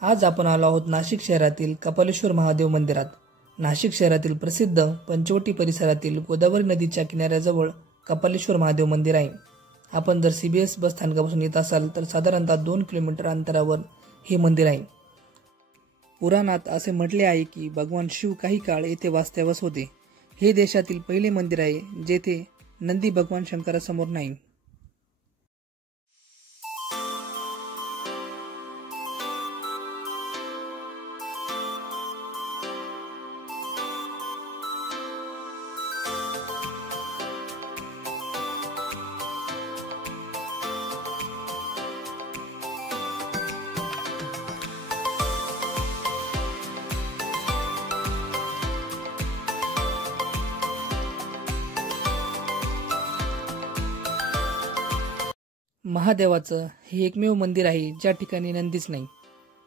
आज आपण आलो आहोत नाशिक शहरातील कपालेश्वर महादेव मंदिरात। नाशिक शहरातील प्रसिद्ध पंचवटी परिसरातील गोदावरी नदीच्या किनाऱ्याजवळ कपालेश्वर महादेव मंदिर आहे। आपण जर CBS बस स्थानकापासून येत असाल तर साधारणतः 2 किलोमीटर अंतरावर हे मंदिर आहे। पुराणात असे म्हटले आहे की भगवान शिव काही काळ येथे वास्तव्यास होते। हे देशातील पहिले मंदिर आहे जेथे नंदी भगवान शंकरासमोर नाही। महादेवाचं हे एकमेव मंदिर आहे ज्या ठिकाणी नंदीच नाही।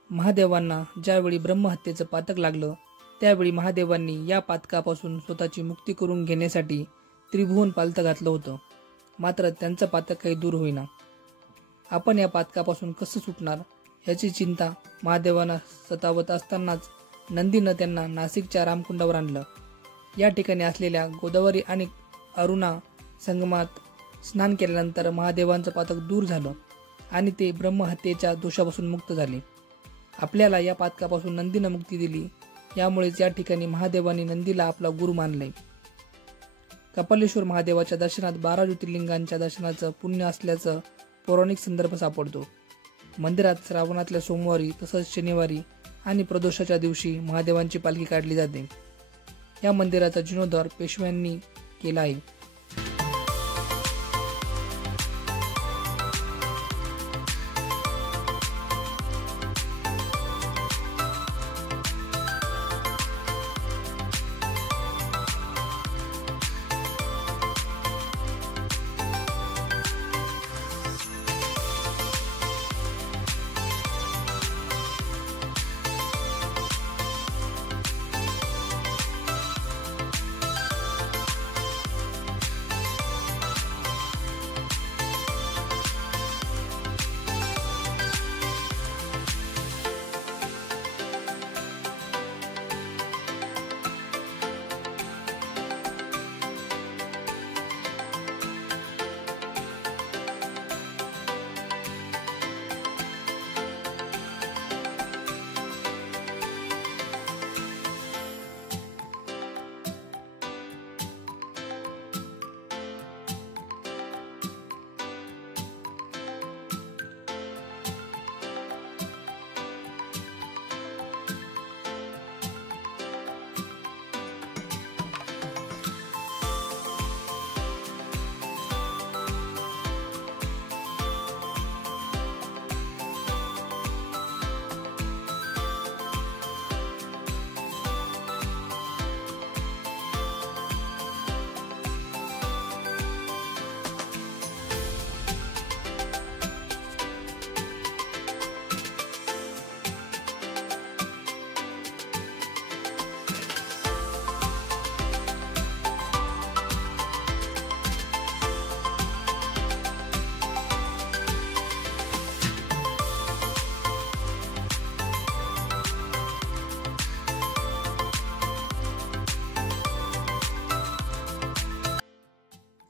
महादेवांना ज्यावेळी ब्रह्महत्येचं पातक लागलं त्यावेळी महादेवांनी या पातकापासून स्वतःची मुक्ती करून घेण्यासाठी त्रिभुवन पालथं घातलं होतं। मात्र त्यांचं पातक काही दूर होईना। आपण या पातकापासून कसं सुटणार याची चिंता महादेवांना सतावत असतानाच नंदीनं त्यांना नाशिकच्या रामकुंडावर आणलं। या ठिकाणी असलेल्या गोदावरी आणि अरुणा संगमात स्नान केल्यानंतर महादेवांचं पातक दूर झालं आणि ते ब्रह्महत्येच्या दोषापासून मुक्त झाले। आपल्याला या पातकापासून नंदीनं मुक्ती दिली, यामुळेच या ठिकाणी महादेवांनी नंदीला आपला गुरु मानले। कपालेश्वर महादेवाच्या दर्शनात 12 ज्योतिर्लिंगांच्या दर्शनाचं पुण्य असल्याचं पौराणिक संदर्भ सापडतो। मंदिरात श्रावणातल्या सोमवारी तसंच शनिवारी आणि प्रदोषाच्या दिवशी महादेवांची पालखी काढली जाते। या मंदिराचा जीर्णोद्धार पेशव्यांनी केला आहे।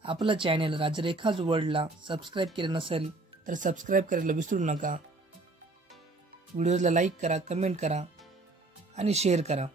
आपला चॅनल राजरेखाज वर्ल्डला सबस्क्राईब केलं नसेल तर सबस्क्राईब करायला विसरू नका। व्हिडिओला लाईक करा, कमेंट करा आणि शेअर करा।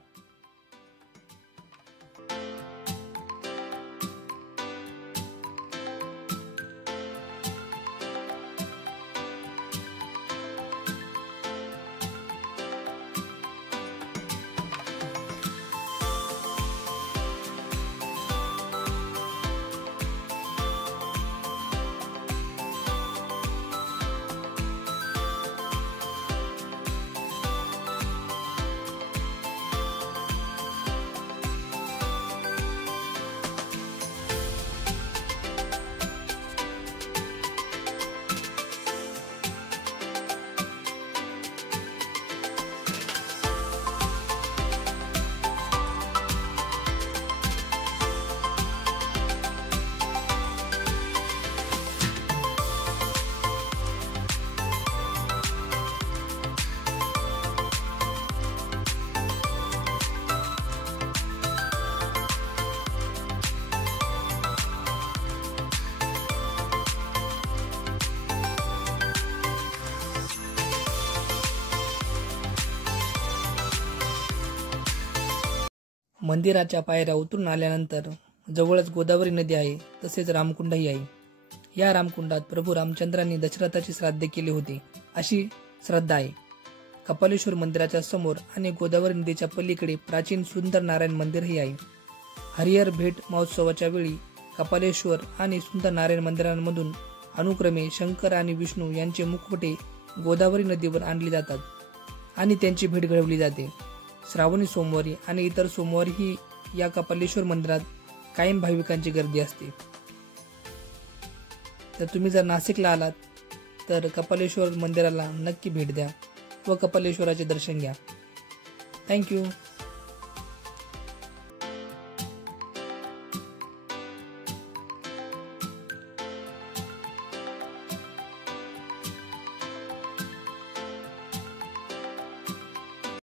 मंदिराच्या पायऱ्या उतरून आल्यानंतर जवळच गोदावरी नदी आहे, तसेच रामकुंडही आहे. या रामकुंडात प्रभू रामचंद्रांनी दशरथाची श्राद्ध केली होती अशी श्रद्धा आहे. कपालेश्वर मंदिराच्या समोर आणि गोदावरी नदीच्या पलीकडे प्राचीन सुंदर नारायण मंदिरही आहे. हरिहर भेट महोत्सवाच्या वेळी कपालेश्वर आणि सुंदर नारायण मंदिरांमधून अनुक्रमे शंकर आणि विष्णू यांचे मुखवटे गोदावरी नदीवर आणले जातात आणि त्यांची भेट घडवली जाते. श्रावणी सोमवारी आणि इतर सोमवारीही या कपालेश्वर मंदिरात कायम भाविकांची गर्दी असते. तर तुम्ही जर नाशिकला आलात तर कपालेश्वर मंदिराला नक्की भेट द्या व कपालेश्वराचे दर्शन घ्या. थँक्यू.